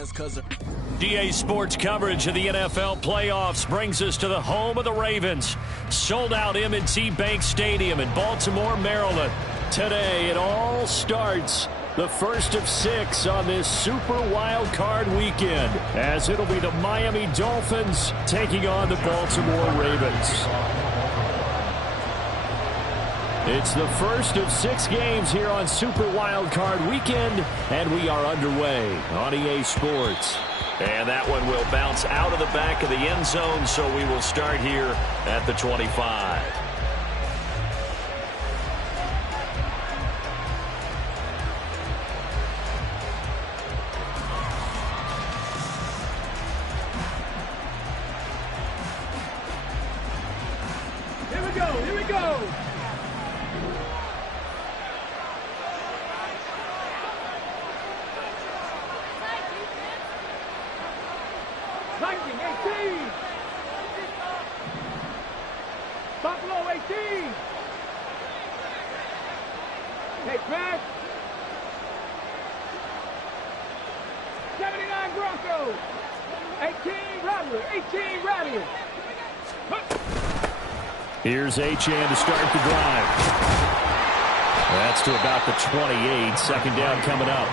fans, cause DA Sports coverage of the NFL playoffs brings us to the home of the Ravens. Sold out M&T Bank Stadium in Baltimore, Maryland. Today it all starts. The first of 6 on this Super Wild Card weekend, as it'll be the Miami Dolphins taking on the Baltimore Ravens. It's the first of 6 games here on Super Wild Card weekend, and we are underway on EA Sports. And that one will bounce out of the back of the end zone, so we will start here at the 25. Here we go. Viking 18. Buffalo 18. Take back. 79 Broncos. 18 Rattler. 18 Rattler. Here's Achane to start the drive. That's to about the 28. Second down coming up.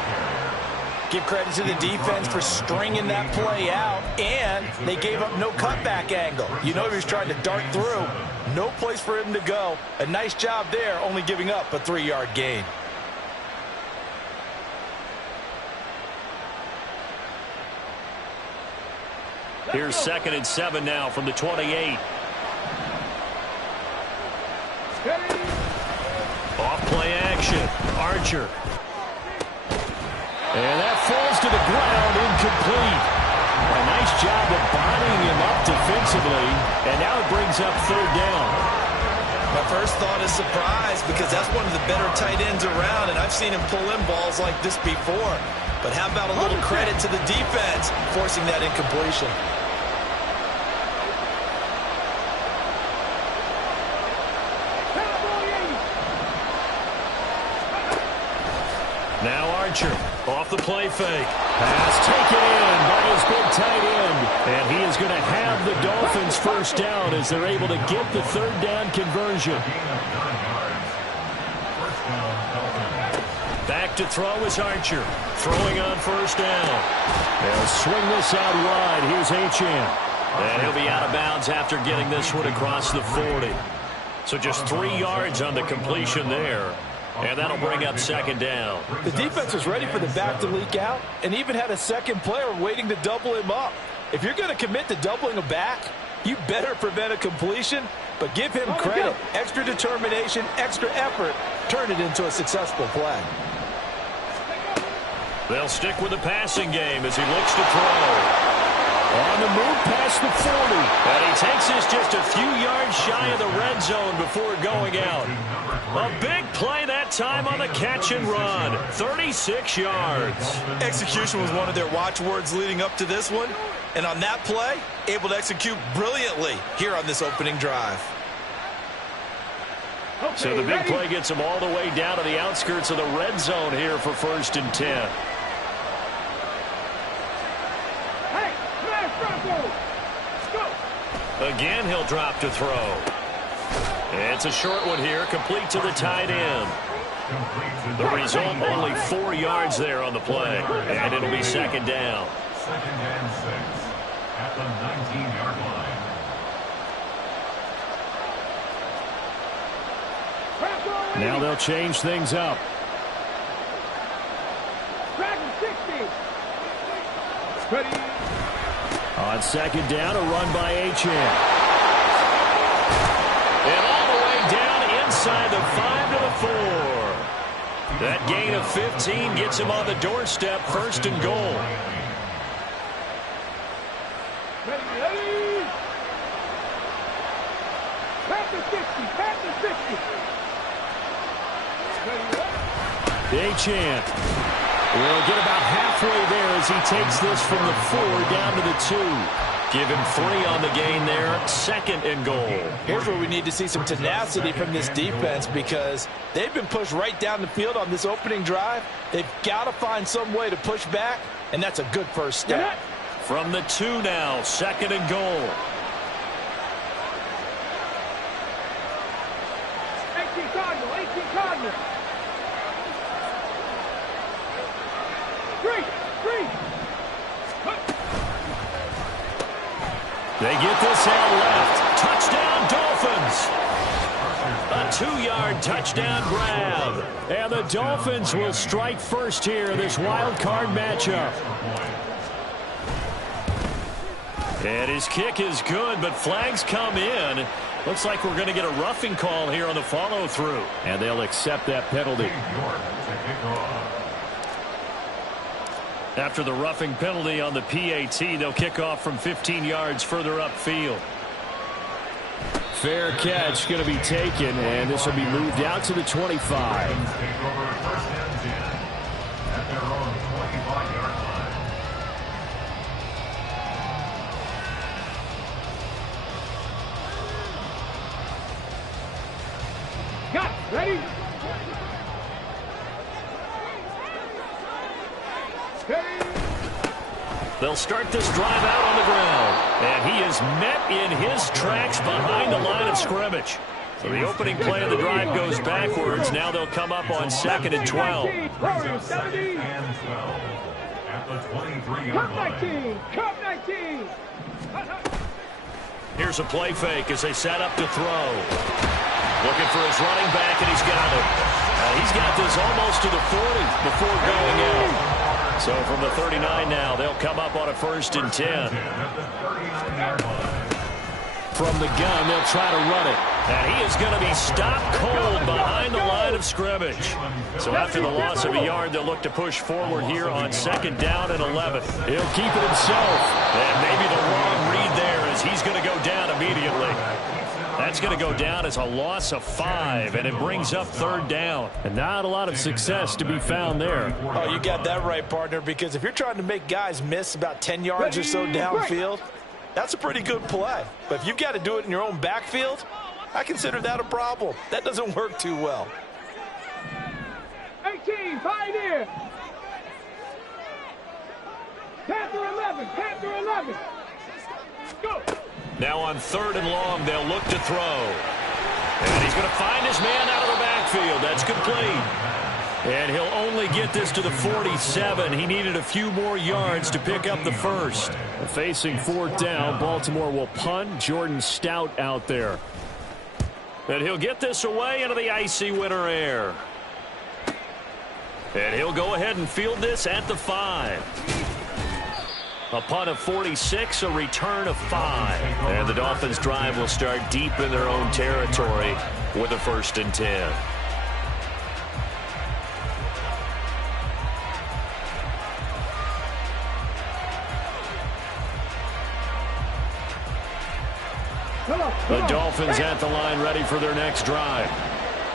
Give credit to the defense for stringing that play out, and they gave up no cutback angle. You know he was trying to dart through. No place for him to go. A nice job there, only giving up a 3-yard gain. Here's 2nd and 7 now from the 28. Off play action. Archer. And that falls to the ground, incomplete. A nice job of bodying him up defensively, and now it brings up 3rd down. My first thought is surprise, because that's one of the better tight ends around, and I've seen him pull in balls like this before. But how about a little credit to the defense forcing that incompletion? Now Archer, off the play fake. Pass taken in by his big tight end. And he is going to have the Dolphins first down as they're able to get the 3rd down conversion. Back to throw is Archer. Throwing on 1st down. They'll swing this out wide. Here's Achane. And he'll be out of bounds after getting this one across the 40. So just 3 yards on the completion there. And that'll bring up 2nd down. The defense was ready for the back to leak out and even had a second player waiting to double him up. If you're going to commit to doubling a back, you better prevent a completion, but give him credit. Extra determination, extra effort, turn it into a successful play. They'll stick with the passing game as he looks to throw. On the move past the 40. And he takes this just a few yards shy of the red zone before going out. A big play that time on the catch and run. 36 yards. Execution was one of their watchwords leading up to this one. And on that play, able to execute brilliantly here on this opening drive. So the big play gets them all the way down to the outskirts of the red zone here for 1st and 10. Again, he'll drop to throw. It's a short one here, complete to the tight end. The result, only 4 yards there on the play, and it'll be 2nd down. 2nd and 6 at the 19-yard line. Now they'll change things up. Ready. On 2nd down, a run by Achane. And all the way down inside the 5 to the 4. That gain of 15 gets him on the doorstep, 1st and goal. Ready. Back to 50. Back to 50. Achane will get about halfway there as he takes this from the 4 down to the 2. Give him 3 on the gain there. 2nd and goal. Here's where we need to see some tenacity from this defense, because they've been pushed right down the field on this opening drive. They've got to find some way to push back And that's a good first step. From the 2 now, 2nd and goal. 18 Cardinal, 18 Cardinal. 3. They get this out left. Touchdown, Dolphins. A 2-yard touchdown grab. And the Dolphins will strike first here in this wild card matchup. And his kick is good, but flags come in. Looks like we're going to get a roughing call here on the follow-through. And they'll accept that penalty. After the roughing penalty on the PAT, they'll kick off from 15 yards further upfield. Fair catch going to be taken, and this will be moved out to the 25. Got it. Ready? They'll start this drive out on the ground. And he is met in his tracks behind the line of scrimmage. So the opening play of the drive goes backwards. Now they'll come up on 2nd and 12. Cup 19. Cup 19. Here's a play fake as they set up to throw. Looking for his running back, and he's got it. He's got this almost to the 40 before going out. So from the 39 now, they'll come up on a 1st and 10. From the gun, they'll try to run it. And he is going to be stopped cold behind the line of scrimmage. So after the loss of a yard, they'll look to push forward here on 2nd down and 11. He'll keep it himself. And maybe the wrong read there as he's going to go down immediately. That's going to go down as a loss of 5, and it brings up 3rd down. And not a lot of success to be found there. Oh, you got that right, partner, because if you're trying to make guys miss about 10 yards or so downfield, that's a pretty good play. But if you've got to do it in your own backfield, I consider that a problem. That doesn't work too well. 18, Pioneer. Panther 11, Panther 11. Go. Now on 3rd and long, they'll look to throw. And he's going to find his man out of the backfield. That's complete. And he'll only get this to the 47. He needed a few more yards to pick up the 1st. Facing 4th down, Baltimore will punt. Jordan Stout out there. And he'll get this away into the icy winter air. And he'll go ahead and field this at the 5. A punt of 46, a return of 5. And the Dolphins' drive will start deep in their own territory with a 1st and 10. The Dolphins at the line ready for their next drive.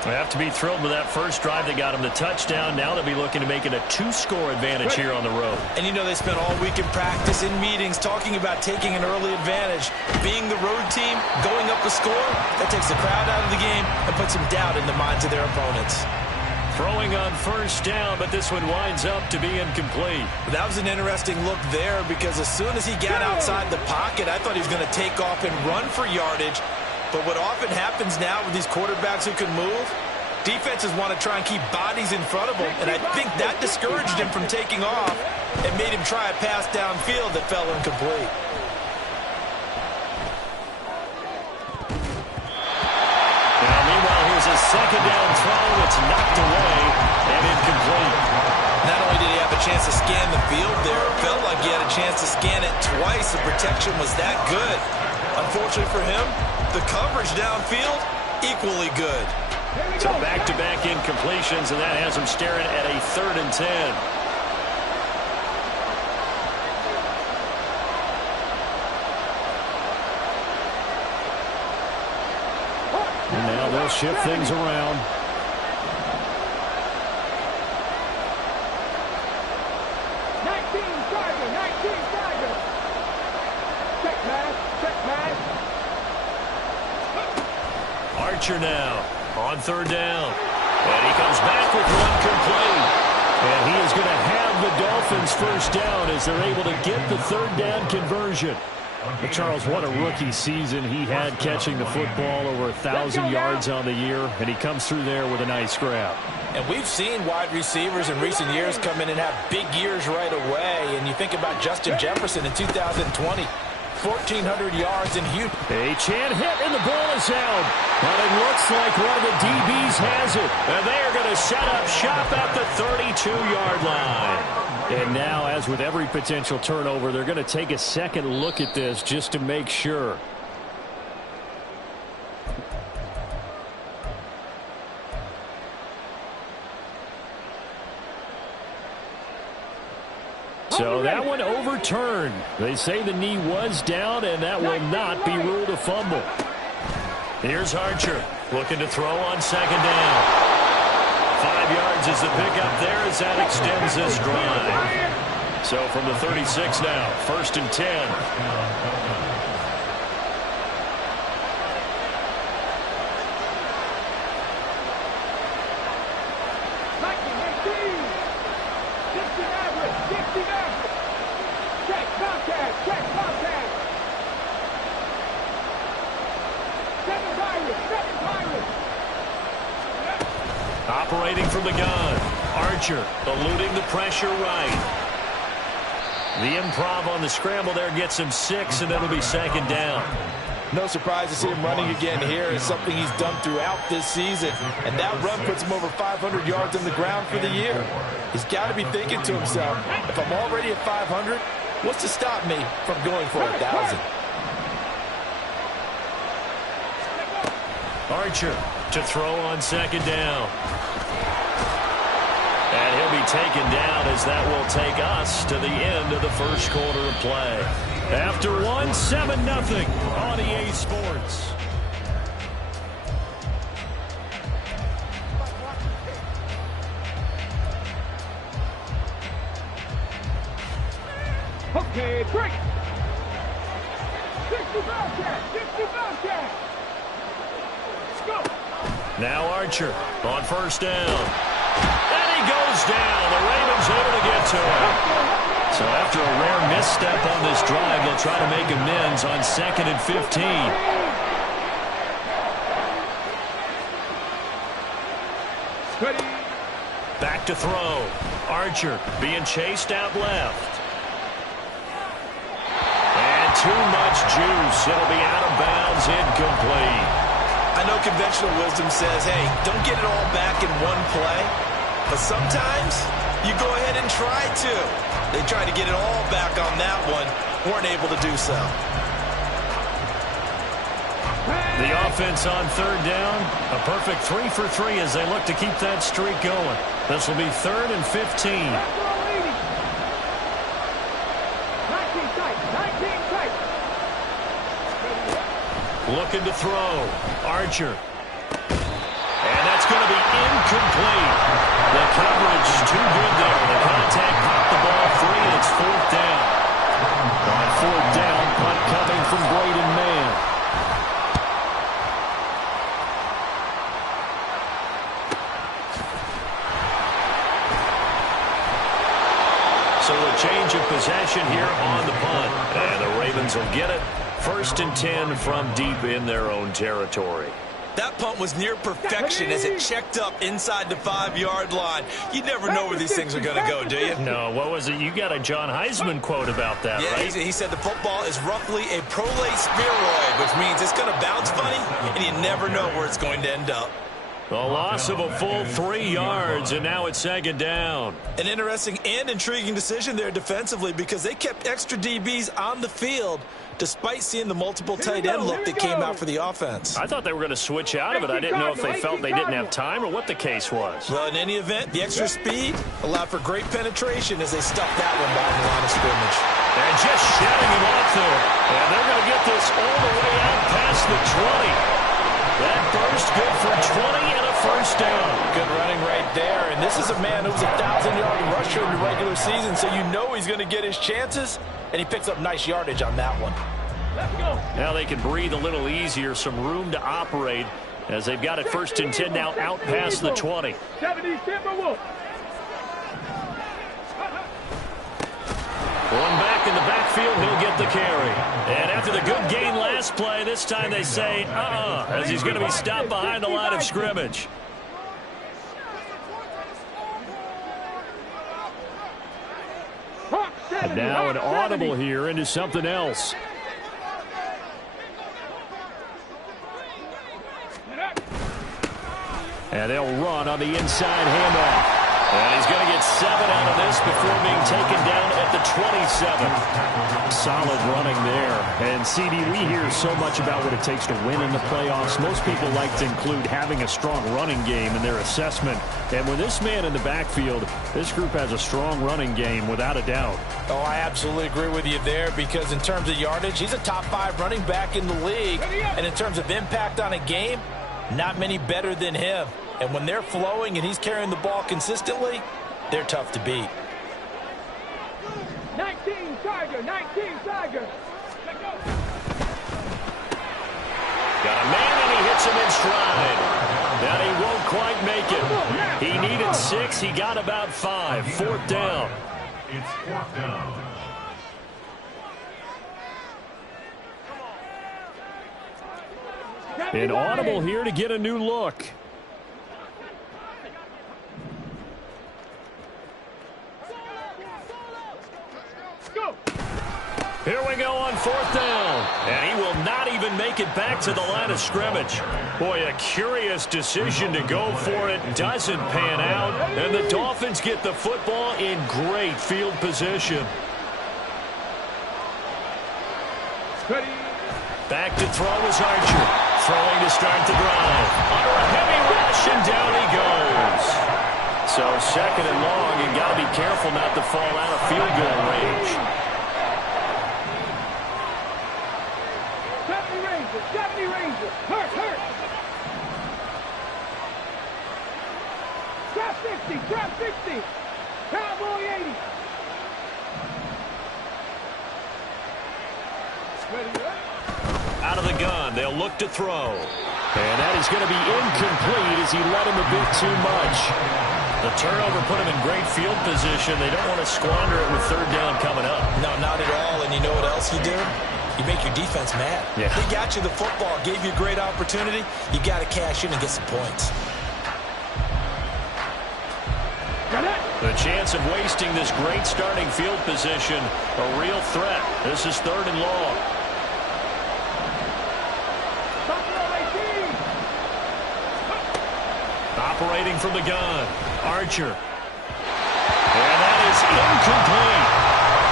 They have to be thrilled with that first drive that got them the touchdown. Now they'll be looking to make it a 2-score advantage here on the road. And you know they spent all week in practice, in meetings, talking about taking an early advantage. Being the road team, going up a score, that takes the crowd out of the game and puts some doubt in the minds of their opponents. Throwing on 1st down, but this one winds up to be incomplete. That was an interesting look there because as soon as he got outside the pocket, I thought he was going to take off and run for yardage. But what often happens now with these quarterbacks who can move, defenses want to try and keep bodies in front of them, and I think that discouraged him from taking off and made him try a pass downfield that fell incomplete. Now, meanwhile, here's a 2nd down throw. It's knocked away and incomplete. Not only did he have a chance to scan the field there, it felt like he had a chance to scan it twice. The protection was that good. Unfortunately for him, the coverage downfield, equally good. So back-to-back incompletions, and that has him staring at a 3rd and 10. And now they'll shift things around. Archer now on 3rd down. And he comes back with one complete. And he is going to have the Dolphins first down as they're able to get the third down conversion. But Charles, what a rookie season he had catching the football, over 1,000 yards on the year, and he comes through there with a nice grab. And we've seen wide receivers in recent years come in and have big years right away. And you think about Justin Jefferson in 2020. 1,400 yards in Houston. A chin hit, and the ball is out. But it looks like one of the DBs has it. And they are going to set up shop at the 32-yard line. And now, as with every potential turnover, they're going to take a second look at this just to make sure. So that one overturned. They say the knee was down, and that will not be ruled a fumble. Here's Archer looking to throw on second down. 5 yards is the pickup there as that extends this drive. So from the 36 now, 1st and 10. Operating from the gun. Archer eluding the pressure right. The improv on the scramble there gets him 6, and it'll be second down. No surprise to see him running again here. It's something he's done throughout this season. And that run puts him over 500 yards on the ground for the year. He's got to be thinking to himself, if I'm already at 500, what's to stop me from going for 1,000? Archer to throw on second down. And he'll be taken down as that will take us to the end of the first quarter of play. After 7-0 on EA Sports. Okay, break. 60 Bobcat, 60 Bobcat. Go. Now Archer on first down. And he goes down. The Ravens able to get to him. So after a rare misstep on this drive, they'll try to make amends on 2nd and 15. Back to throw. Archer being chased out left. And too much juice. It'll be out of bounds, incomplete. I know conventional wisdom says, hey, don't get it all back in one play. But sometimes you go ahead and try to. They tried to get it all back on that one. Weren't able to do so. The offense on third down. A perfect 3 for 3 as they look to keep that streak going. This will be 3rd and 15. 19 tight, 19 tight. Looking to throw. Archer. And that's going to be incomplete. The coverage is too good there. The contact popped the ball free, and it's 4th down. On 4th down, punt coming from Braden Mann. So a change of possession here on the punt. And the Ravens will get it. 1st and 10 from deep in their own territory. That punt was near perfection as it checked up inside the 5-yard line. You never know where these things are going to go, do you? No, what was it? You got a John Heisman quote about that, yeah, right? He said the football is roughly a prolate spheroid, which means it's going to bounce funny, and you never know where it's going to end up. A loss of a full 3 yards, and now it's 2nd down. An interesting and intriguing decision there defensively because they kept extra DBs on the field despite seeing the multiple tight end look that came out for the offense. I thought they were going to switch out of it. I didn't know if they felt they didn't have time or what the case was. Well, in any event, the extra speed allowed for great penetration as they stuffed that one by the line of scrimmage. And just shutting him off there. And they're going to get this all the way out past the 20. That burst good for 20 and a first down. Good running right there. And this is a man who's a 1,000-yard rusher in the regular season, so you know he's going to get his chances, and he picks up nice yardage on that one. Let's go. Now they can breathe a little easier, some room to operate as they've got it 1st and 10 now out past the 20. 70 Timberwolves. One back in the backfield, he'll get the carry. And after the good gain last play, this time they say, as he's going to be stopped behind the line of scrimmage. And now an audible here into something else. And they'll run on the inside handoff. And he's going to get 7 out of this before being taken down at the 27. Solid running there. And, CD, we hear so much about what it takes to win in the playoffs. Most people like to include having a strong running game in their assessment. And with this man in the backfield, this group has a strong running game without a doubt. Oh, I absolutely agree with you there because in terms of yardage, he's a top 5 running back in the league. And in terms of impact on a game, not many better than him. And when they're flowing and he's carrying the ball consistently, they're tough to beat. 19 Tiger, 19 Tiger. Got a man and he hits him in stride. Now he won't quite make it. He needed 6. He got about 5. 4th down. It's 4th down. An audible here to get a new look. Here we go on 4th down. And he will not even make it back to the line of scrimmage. Boy, a curious decision to go for it. Doesn't pan out. And the Dolphins get the football in great field position. Back to throw is Archer. Throwing to start the drive. Under a heavy rush, and down he goes. So 2nd and long, you got to be careful not to fall out of field goal range. 70 Ranger. Hurt. Trap 60. Cowboy 80. Out of the gun, they'll look to throw. And that is going to be incomplete as he led him a bit too much. The turnover put him in great field position. They don't want to squander it with 3rd down coming up. No, not at all. And you know what else you do? You make your defense mad. Yeah. They got you the football, gave you a great opportunity. You got to cash in and get some points. The chance of wasting this great starting field position, a real threat. This is 3rd and long. Operating from the gun, Archer. And that is incomplete.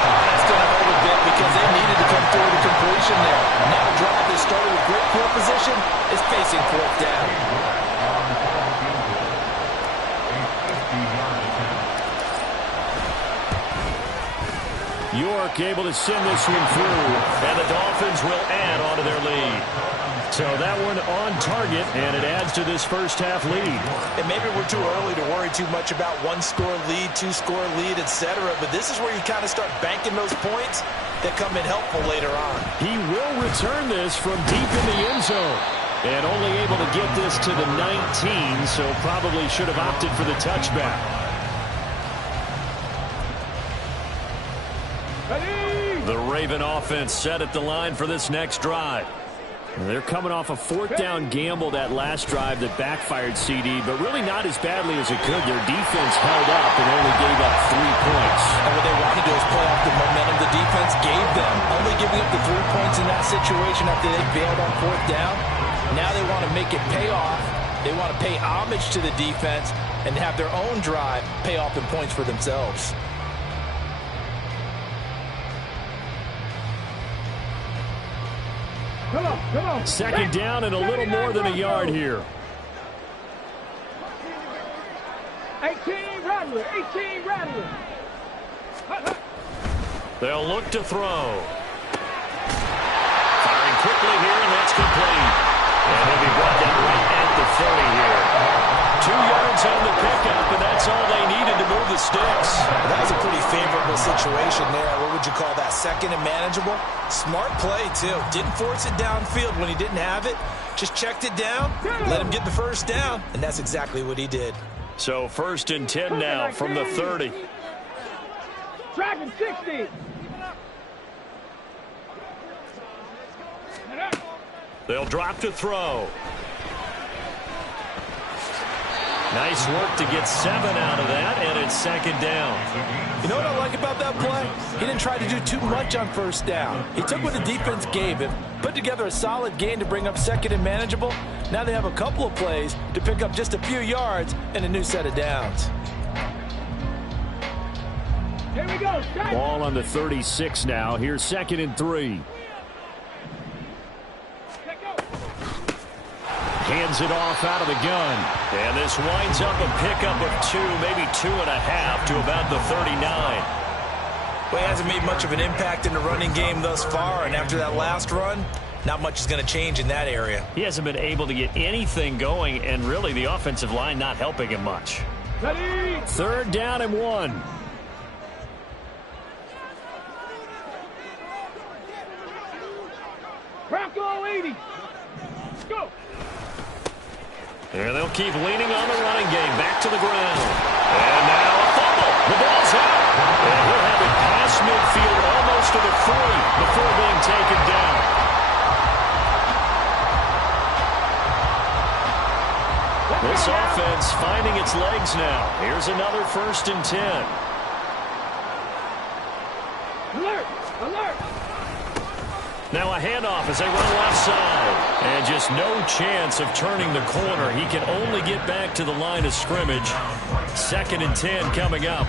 That's going to hurt a bit because they needed to come through the completion there. Now the drive they started with great field position is facing 4th down. York able to send this one through, and the Dolphins will add onto their lead. So that one on target, and it adds to this first half lead. And maybe we're too early to worry too much about 1-score lead, 2-score lead, etc. But this is where you kind of start banking those points that come in helpful later on. He will return this from deep in the end zone. And only able to get this to the 19, so probably should have opted for the touchback. The Raven offense set at the line for this next drive. They're coming off a 4th down gamble that last drive that backfired, CD, but really not as badly as it could. Their defense held up and only gave up 3 points. And what they want to do is play off the momentum the defense gave them. Only giving up the 3 points in that situation after they bailed on 4th down. Now they want to make it pay off. They want to pay homage to the defense and have their own drive pay off in points for themselves. Come on. 2nd down and a little more than a yard here. 18 Rattler. They'll look to throw. Firing quickly here, and that's complete. And he'll be brought down right at the 30 here. 2 yards on the pickup, and that's all they needed to move the sticks. That was a pretty favorable situation there. What would you call that? 2nd and manageable? Smart play, too. Didn't force it downfield when he didn't have it. Just checked it down, let him get the 1st down, and that's exactly what he did. So 1st and 10 now from the 30. Tracking 60. They'll drop to throw. Nice work to get 7 out of that, and it's second down. You know what I like about that play? He didn't try to do too much on first down. He took what the defense gave him, put together a solid gain to bring up second and manageable. Now they have a couple of plays to pick up just a few yards and a new set of downs. Here we go. Ball on the 36 now. Here's 2nd and 3. Hands it off out of the gun. And this winds up a pickup of 2, maybe 2.5 to about the 39. Well, he hasn't made much of an impact in the running game thus far, and after that last run, not much is going to change in that area. He hasn't been able to get anything going, and really the offensive line not helping him much. Ready? 3rd down and 1. Bronco 80. Go. And they'll keep leaning on the running game. Back to the ground. And now a fumble. The ball's out. And he'll have it past midfield almost to the 40 before being taken down. This offense finding its legs now. Here's another 1st and 10. Alert! Alert! Now a handoff as they run left side. And just no chance of turning the corner. He can only get back to the line of scrimmage. 2nd and 10 coming up.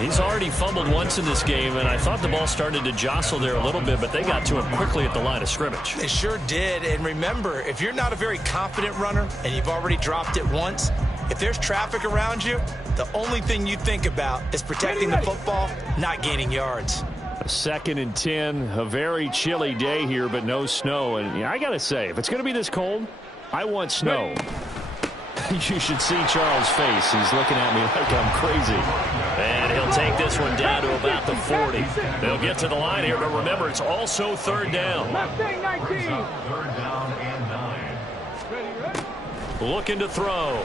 He's already fumbled once in this game, and I thought the ball started to jostle there a little bit, but they got to him quickly at the line of scrimmage. They sure did. And remember, if you're not a very confident runner and you've already dropped it once, if there's traffic around you, the only thing you think about is protecting the football, not gaining yards. 2nd and 10, a very chilly day here, but no snow. And yeah, I got to say, if it's going to be this cold, I want snow. You should see Charles' face. He's looking at me like I'm crazy. And he'll take this one down to about the 40. They'll get to the line here, but remember, it's also 3rd down. Mustang 19. 3rd down and 9. Ready? Looking to throw.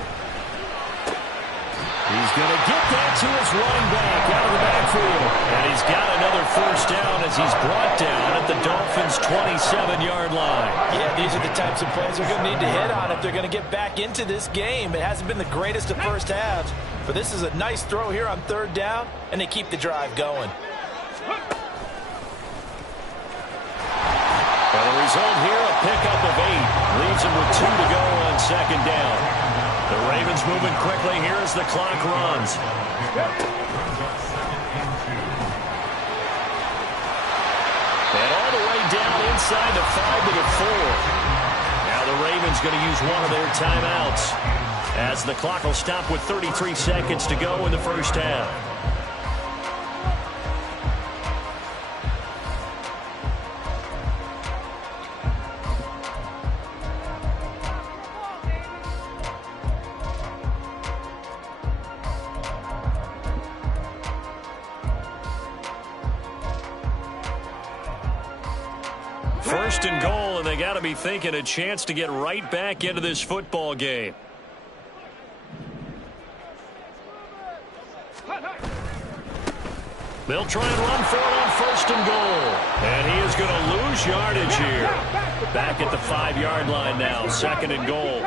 He's going to get that to his running back out of the backfield. And he's got another 1st down as he's brought down at the Dolphins' 27-yard line. Yeah, these are the types of plays they're going to need to hit on if they're going to get back into this game. It hasn't been the greatest of first halves, but this is a nice throw here on 3rd down, and they keep the drive going. Well, the result here, a pickup of 8. Leaves him with 2 to go on 2nd down. The Ravens moving quickly here as the clock runs. And all the way down inside the 5 to the 4. Now the Ravens going to use one of their timeouts as the clock will stop with 33 seconds to go in the first half. First and goal, and they got to be thinking a chance to get right back into this football game. They'll try and run for it on 1st and goal. And he is going to lose yardage here. Back at the 5-yard line now, 2nd and goal.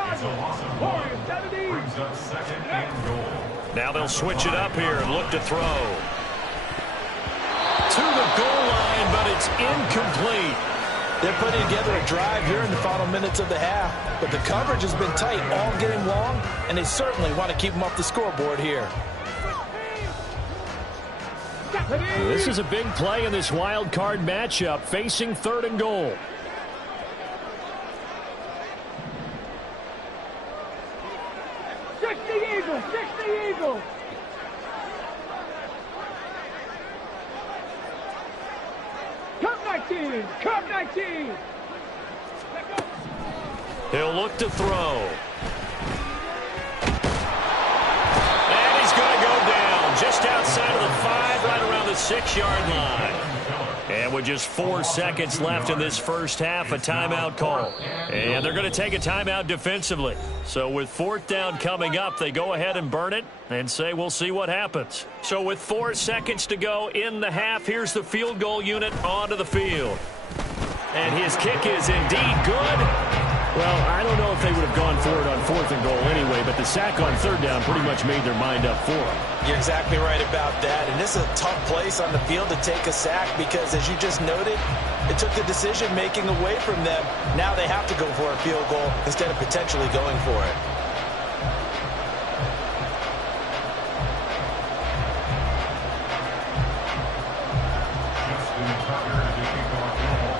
Brings up 2nd and goal. Now they'll switch it up here and look to throw. To the goal line, but it's incomplete. They're putting together a drive here in the final minutes of the half, but the coverage has been tight all game long, and they certainly want to keep them off the scoreboard here. This is a big play in this wild card matchup, facing 3rd and goal. Eagles, 60 Eagles. Cup 19, Cup 19. He'll look to throw. And he's going to go down just outside of the 5, right around the 6-yard line. And with just 4 seconds left in this first half, a timeout call. And they're going to take a timeout defensively. So with 4th down coming up, they go ahead and burn it and say we'll see what happens. So with 4 seconds to go in the half, here's the field goal unit onto the field. And his kick is indeed good. Well, I don't know if they would have gone for it on 4th and goal anyway, but the sack on 3rd down pretty much made their mind up for them. You're exactly right about that. And this is a tough place on the field to take a sack because, as you just noted, it took the decision-making away from them. Now they have to go for a field goal instead of potentially going for it.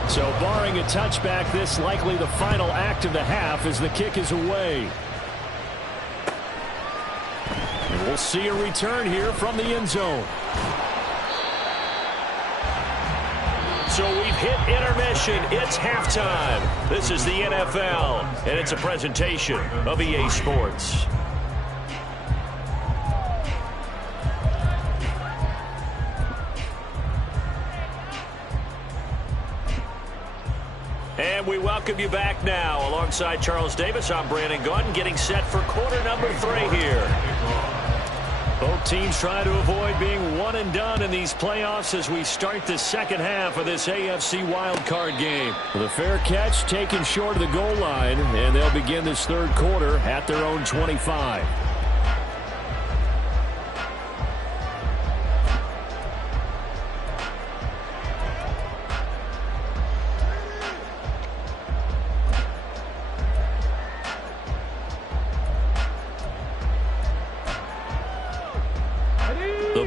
So barring a touchback, this likely the final act of the half as the kick is away. And we'll see a return here from the end zone. So we've hit intermission. It's halftime. This is the NFL, and it's a presentation of EA Sports. And we welcome you back now. Alongside Charles Davis, I'm Brandon Gaudin, getting set for quarter number 3 here. Both teams trying to avoid being one and done in these playoffs as we start the second half of this AFC wildcard game. The fair catch taken short of the goal line, and they'll begin this 3rd quarter at their own 25.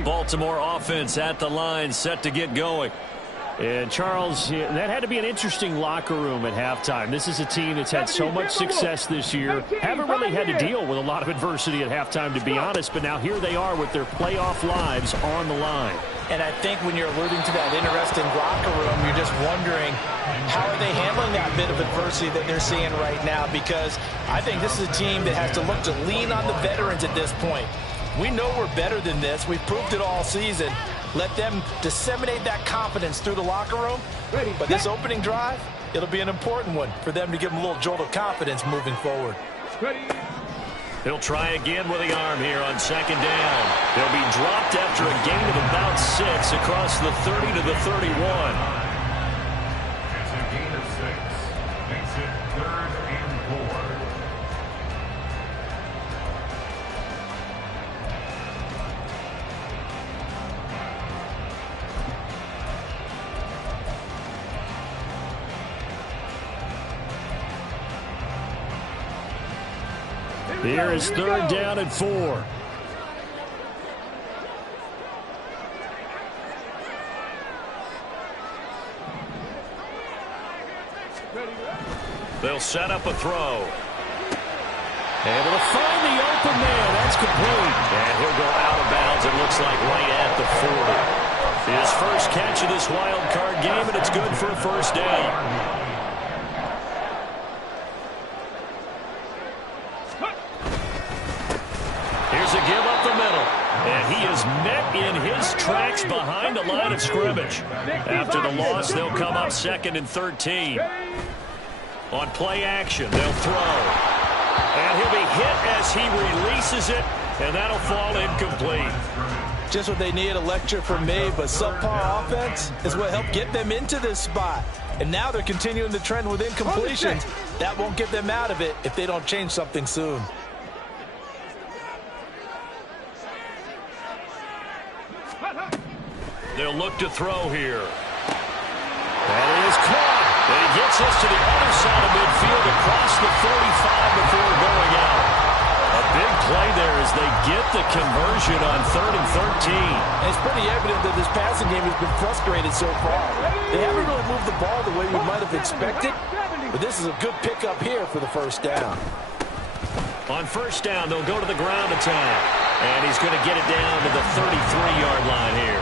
Baltimore offense at the line, set to get going. And Charles, that had to be an interesting locker room at halftime. This is a team that's had so much success this year. Haven't really had to deal with a lot of adversity at halftime, to be honest, but now here they are with their playoff lives on the line. And I think when you're alluding to that interesting locker room, you're just wondering how are they handling that bit of adversity that they're seeing right now, because I think this is a team that has to look to lean on the veterans at this point. We know we're better than this. We've proved it all season. Let them disseminate that confidence through the locker room. But this opening drive, it'll be an important one for them to give them a little jolt of confidence moving forward. He'll try again with the arm here on 2nd down. They'll be dropped after a gain of about 6 across the 30 to the 31. It's a gain of 6. Makes it 3rd and 4. Here is 3rd down and 4. They'll set up a throw. Able to find the open man. That's complete. And he'll go out of bounds, it looks like right at the 40. His first catch of this wild card game, and it's good for a 1st down. Here's a give up the middle. And he is met in his tracks behind the line of scrimmage. After the loss, they'll come up 2nd and 13. On play action, they'll throw. And he'll be hit as he releases it, and that'll fall incomplete. Just what they need, a lecture from me, but subpar offense is what helped get them into this spot. And now they're continuing the trend with incompletions. That won't get them out of it if they don't change something soon. They'll look to throw here. That is caught. And he gets this to the other side of midfield across the 45 before going out. A big play there as they get the conversion on 3rd and 13. And it's pretty evident that this passing game has been frustrated so far. They haven't really moved the ball the way we might have expected, but this is a good pickup here for the 1st down. On 1st down, they'll go to the ground attack. And he's going to get it down to the 33-yard line here.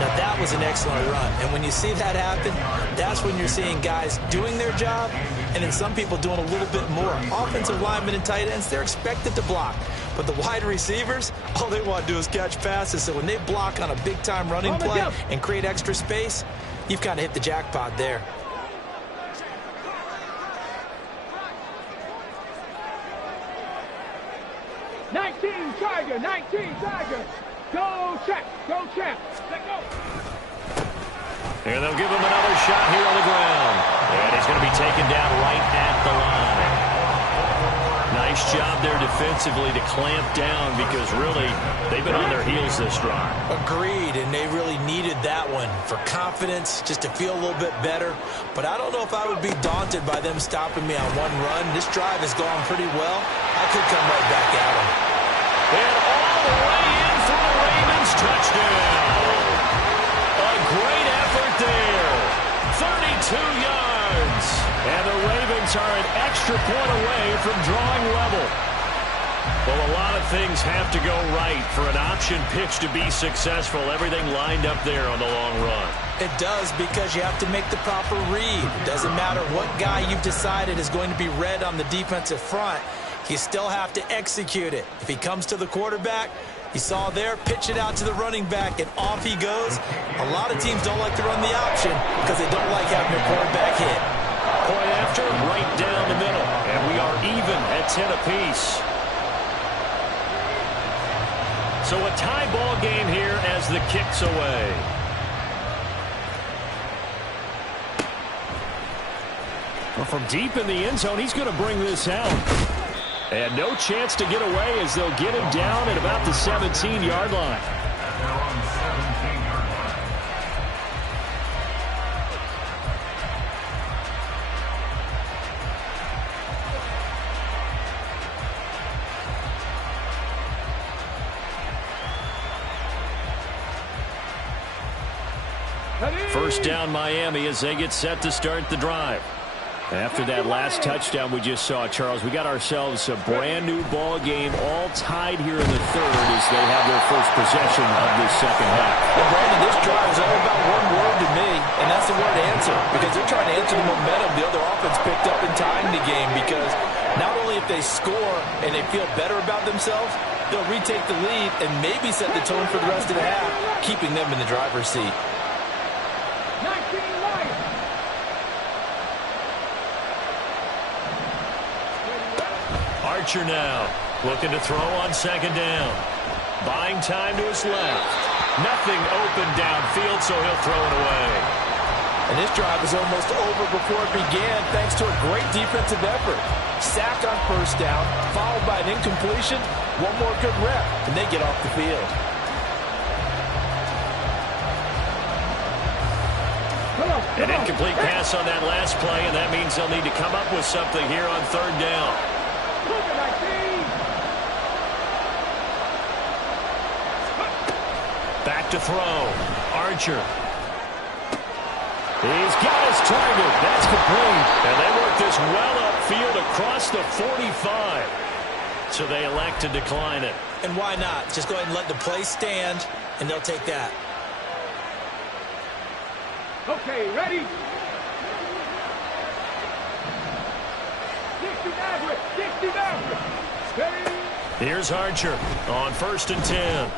Now, that was an excellent run. And when you see that happen, that's when you're seeing guys doing their job and then some people doing a little bit more. Offensive linemen and tight ends, they're expected to block. But the wide receivers, all they want to do is catch passes. So when they block on a big-time running play and create extra space, you've kind of hit the jackpot there. Tiger, 19, Tiger. Go, check, go, check. Let go. And they'll give him another shot here on the ground. taken down right at the line. Nice job there defensively to clamp down because really they've been on their heels this drive. Agreed, and they really needed that one for confidence, just to feel a little bit better. But I don't know if I would be daunted by them stopping me on one run. This drive has gone pretty well. I could come right back at them. And all the way in for the Ravens touchdown. A great effort there. 32 yards. And the Ravens are an extra point away from drawing level. Well, a lot of things have to go right for an option pitch to be successful. Everything lined up there on the long run. It does, because you have to make the proper read. It doesn't matter what guy you've decided is going to be read on the defensive front. You still have to execute it. If he comes to the quarterback, you saw there, pitch it out to the running back, and off he goes. A lot of teams don't like to run the option because they don't like having their quarterback hit. Point after, right down the middle. And we are even at 10 apiece. So a tie ball game here as the kick's away. Well, from deep in the end zone, he's going to bring this out. And no chance to get away as they'll get him down at about the 17-yard line. They're on the 17-yard line. First down Miami as they get set to start the drive. After that last touchdown we just saw, Charles, we got ourselves a brand new ball game, all tied here in the third as they have their first possession of this second half. Well, Brandon, this drive is all about one word to me, and that's the word answer, because they're trying to answer the momentum the other offense picked up in tying the game, because not only if they score and they feel better about themselves, they'll retake the lead and maybe set the tone for the rest of the half, keeping them in the driver's seat. Archer now looking to throw on second down. Buying time to his left. Nothing open downfield, so he'll throw it away. And this drive was almost over before it began thanks to a great defensive effort. Sack on first down, followed by an incompletion. One more good rep, and they get off the field. An incomplete pass on that last play, and that means they'll need to come up with something here on third down. Back to throw. Archer. He's got his target. That's complete. And they work this well upfield across the 45. So they elect to decline it. And why not? Just go ahead and let the play stand, and they'll take that. Okay, ready? 60 Ready? Here's Archer on 1st and 10.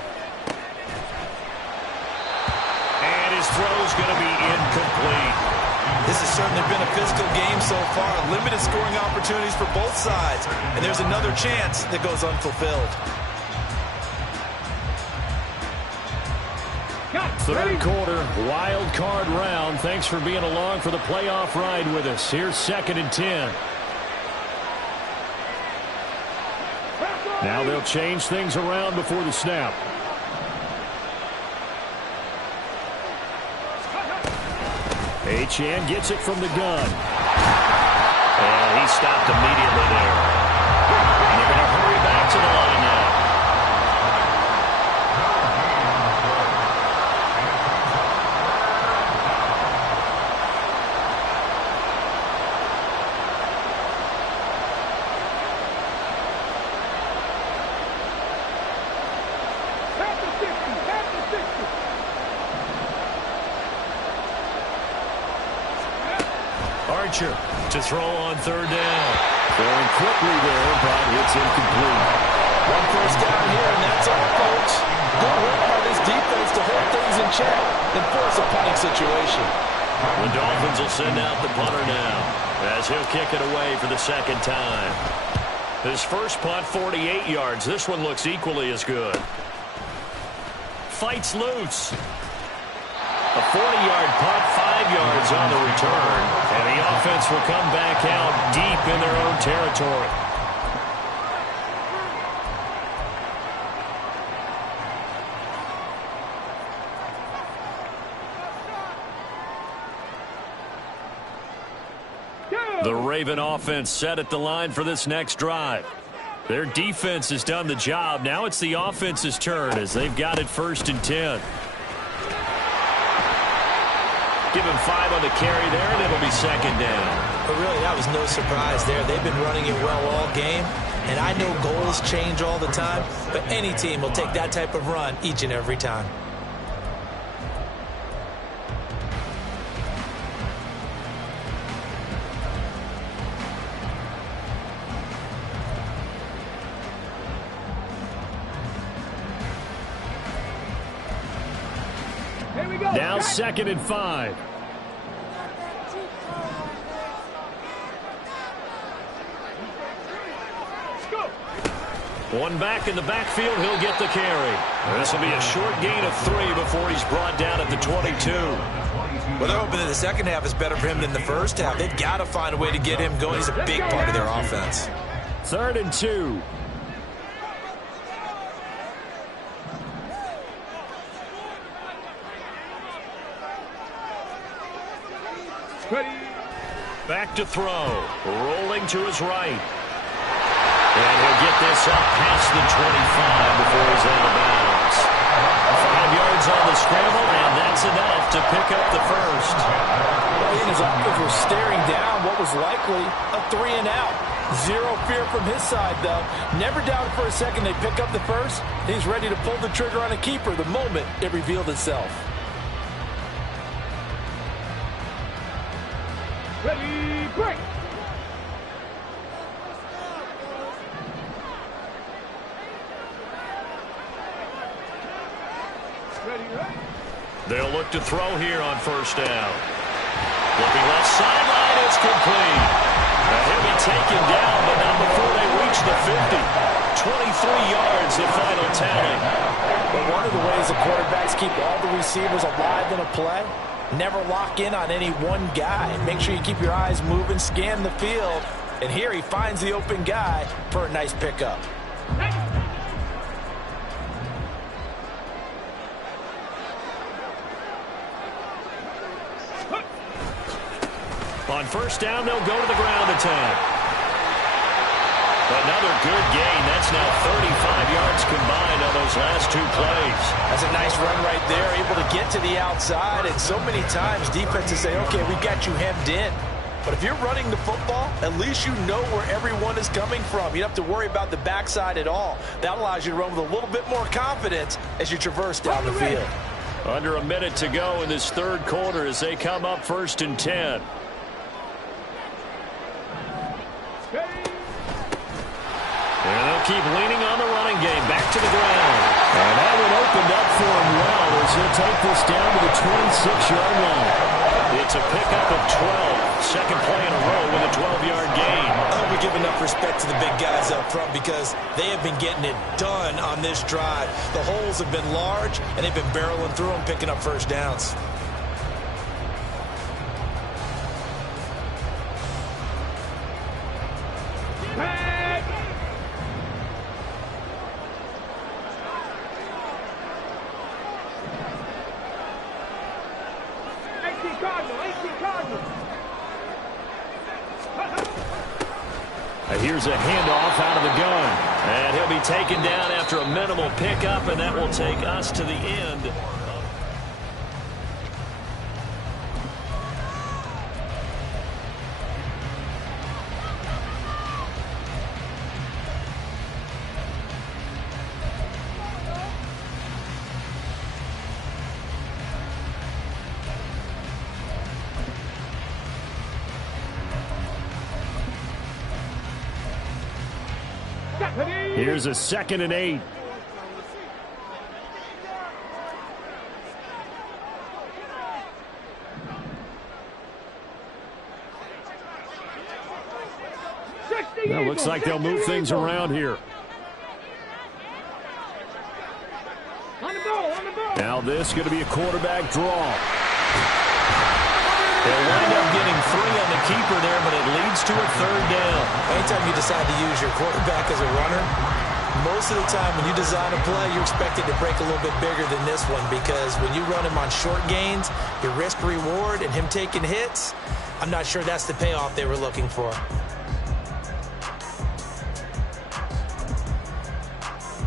And his throw's going to be incomplete. This has certainly been a physical game so far. Limited scoring opportunities for both sides. And there's another chance that goes unfulfilled. Third quarter, wild card round. Thanks for being along for the playoff ride with us. Here's 2nd and 10. Now they'll change things around before the snap. Achane gets it from the gun. And he stopped immediately there. And they're going to hurry back to the line now. Archer to throw on third down. Throwing quickly there, but it's incomplete. One first down here, and that's all, folks. Good work by this defense to hold things in check and force a punting situation. The Dolphins will send out the punter now as he'll kick it away for the second time. His first punt, 48 yards. This one looks equally as good. Fights loose. A 40-yard punt, 5 yards Ravens on the return, and the offense will come back out deep in their own territory. The Raven offense set at the line for this next drive. Their defense has done the job. Now it's the offense's turn as they've got it 1st and 10. Give him 5 on the carry there, and it'll be 2nd down. But really, that was no surprise there. They've been running it well all game, and I know goals change all the time, but any team will take that type of run each and every time. Now 2nd and 5. One back in the backfield, he'll get the carry. This will be a short gain of 3 before he's brought down at the 22. Well, they're hoping that the second half is better for him than the first half. They've got to find a way to get him going. He's a big part of their offense. 3rd and 2. Back to throw. Rolling to his right. And he'll get this up past the 25 before he's out of bounds. 5 yards on the scramble, and that's enough to pick up the first. Well, he and his offense were staring down what was likely a 3-and-out. Zero fear from his side, though. Never doubted for a second they pick up the first. He's ready to pull the trigger on a keeper the moment it revealed itself. Ready, break. Ready, right. They'll look to throw here on 1st down. Looking left sideline, it's complete. And he'll be taken down, but not before they reach the 50. 23 yards, the final tally. But one of the ways the quarterbacks keep all the receivers alive in a play, never lock in on any one guy. Make sure you keep your eyes moving, scan the field. And here he finds the open guy for a nice pickup. On 1st down, they'll go to the ground attack. Another good gain. That's now 35 yards combined on those last 2 plays. That's a nice run right there, able to get to the outside. And so many times defenses say, okay, we've got you hemmed in. But if you're running the football, at least you know where everyone is coming from. You don't have to worry about the backside at all. That allows you to run with a little bit more confidence as you traverse down the field. Under a minute to go in this 3rd quarter as they come up 1st and 10. And they'll keep leaning on the running game. Back to the ground. And that one opened up for him well as he'll take this down to the 26-yard line. It's a pickup of 12. Second play in a row with a 12-yard gain. We give enough respect to the big guys up front because they have been getting it done on this drive. The holes have been large, and they've been barreling through them, picking up 1st downs. Here's a handoff out of the gun. And he'll be taken down after a minimal pickup, and that will take us to the end. Here's a 2nd and 8. Well, looks like they'll move things around here. Now this is going to be a quarterback draw. He'll keeper there, but it leads to a third down. Anytime you decide to use your quarterback as a runner, most of the time when you design a play, you're expected to break a little bit bigger than this one, because when you run him on short gains, your risk-reward and him taking hits, I'm not sure that's the payoff they were looking for.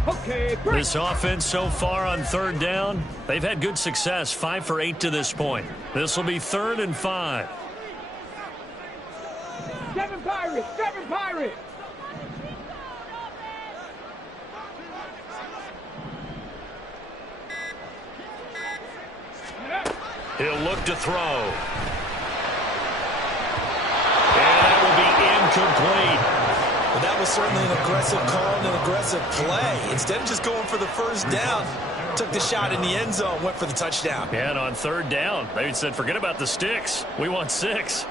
Okay, This offense so far on third down, they've had good success, 5 for 8 to this point. This will be 3rd and 5. 7 Pirates, 7 Pirates. He'll look to throw. And that will be incomplete. Well, that was certainly an aggressive call and an aggressive play. Instead of just going for the first down, took the shot in the end zone, went for the touchdown. And on third down, they said, forget about the sticks. We want 6.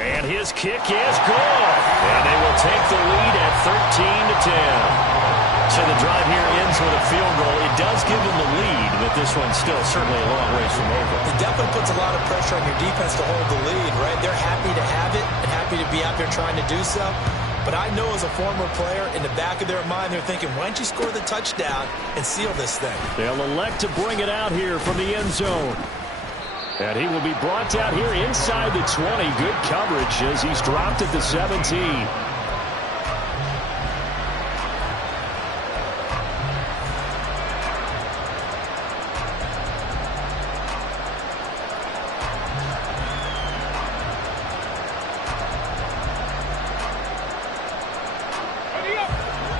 And his kick is good. And they will take the lead at 13-10. So the drive here ends with a field goal. It does give them the lead, but this one's still certainly a long ways from over. It definitely puts a lot of pressure on your defense to hold the lead, right? They're happy to have it and happy to be out there trying to do so. But I know as a former player, in the back of their mind, they're thinking, why don't you score the touchdown and seal this thing? They'll elect to bring it out here from the end zone. And he will be brought down here inside the 20. Good coverage as he's dropped at the 17.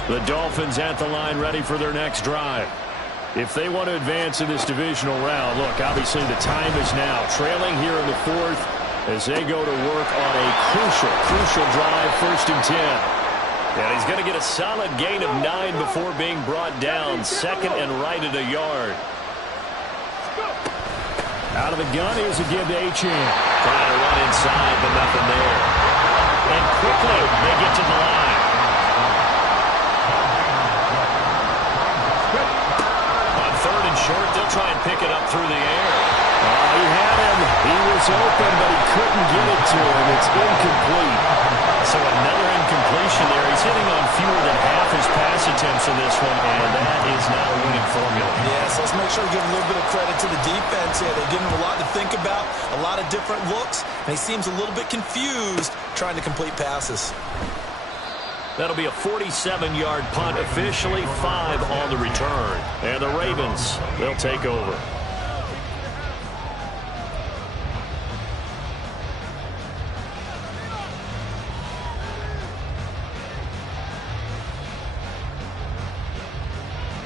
The Dolphins at the line ready for their next drive. If they want to advance in this divisional round, look, obviously the time is now. Trailing here in the 4th as they go to work on a crucial drive, 1st and 10. And he's going to get a solid gain of 9 before being brought down. 2nd and right at a yard. Out of the gun, here's a give to Achane. Trying to run inside, but nothing there. And quickly, they get to the line. Short, they'll try and pick it up through the air. He had him. He was open, but he couldn't get it to him. It's incomplete. So another incompletion there. He's hitting on fewer than half his pass attempts in this one, and that is not a winning formula. Yeah, so let's make sure we give a little bit of credit to the defense here. They're giving him a lot to think about, a lot of different looks, and he seems a little bit confused trying to complete passes. That'll be a 47-yard punt, officially 5 on the return. And the Ravens, they'll take over.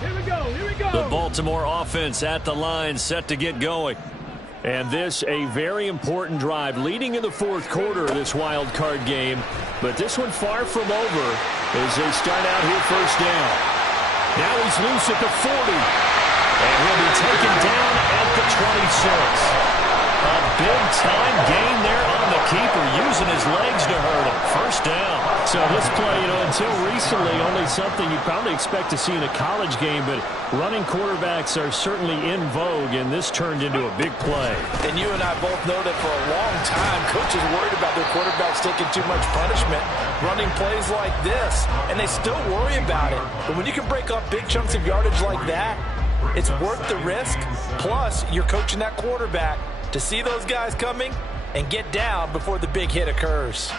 Here we go, here we go. The Baltimore offense at the line, set to get going. And this, a very important drive, leading in the 4th quarter of this wild card game. But this one far from over as they start out here 1st down. Now he's loose at the 40. And he'll be taken down at the 26. A big-time gain there on the keeper, using his legs to hurt him. 1st down. So this play, until recently, only something you'd probably expect to see in a college game, but running quarterbacks are certainly in vogue, and this turned into a big play. And you and I both know that for a long time, coaches worried about their quarterbacks taking too much punishment, running plays like this, and they still worry about it. But when you can break up big chunks of yardage like that, it's worth the risk. Plus, you're coaching that quarterback to see those guys coming and get down before the big hit occurs.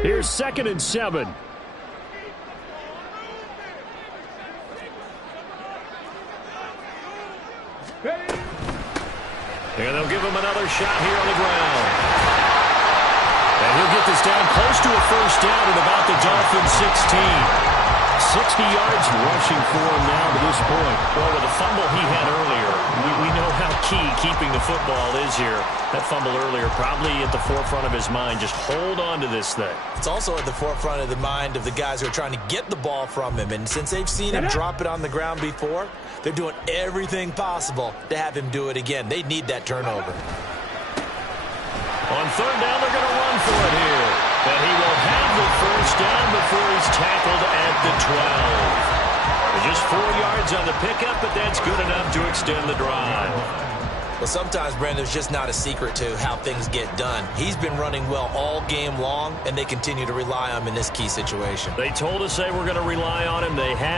Here's 2nd and 7. And they'll give him another shot here on the ground. And he'll get this down close to a 1st down at about the Dolphins' 16. 60 yards rushing for him now to this point. Well, with the fumble he had earlier, we know how key keeping the football is here. That fumble earlier probably at the forefront of his mind. Just hold on to this thing. It's also at the forefront of the mind of the guys who are trying to get the ball from him. And since they've seen him drop it on the ground before, they're doing everything possible to have him do it again. They need that turnover. On 3rd down, they're going to run for it here. And he will have the 1st down before he's tackled at the Just 4 yards on the pickup, but that's good enough to extend the drive. Well, sometimes, Brandon, there's just not a secret to how things get done. He's been running well all game long, and they continue to rely on him in this key situation. They told us they were going to rely on him. They have.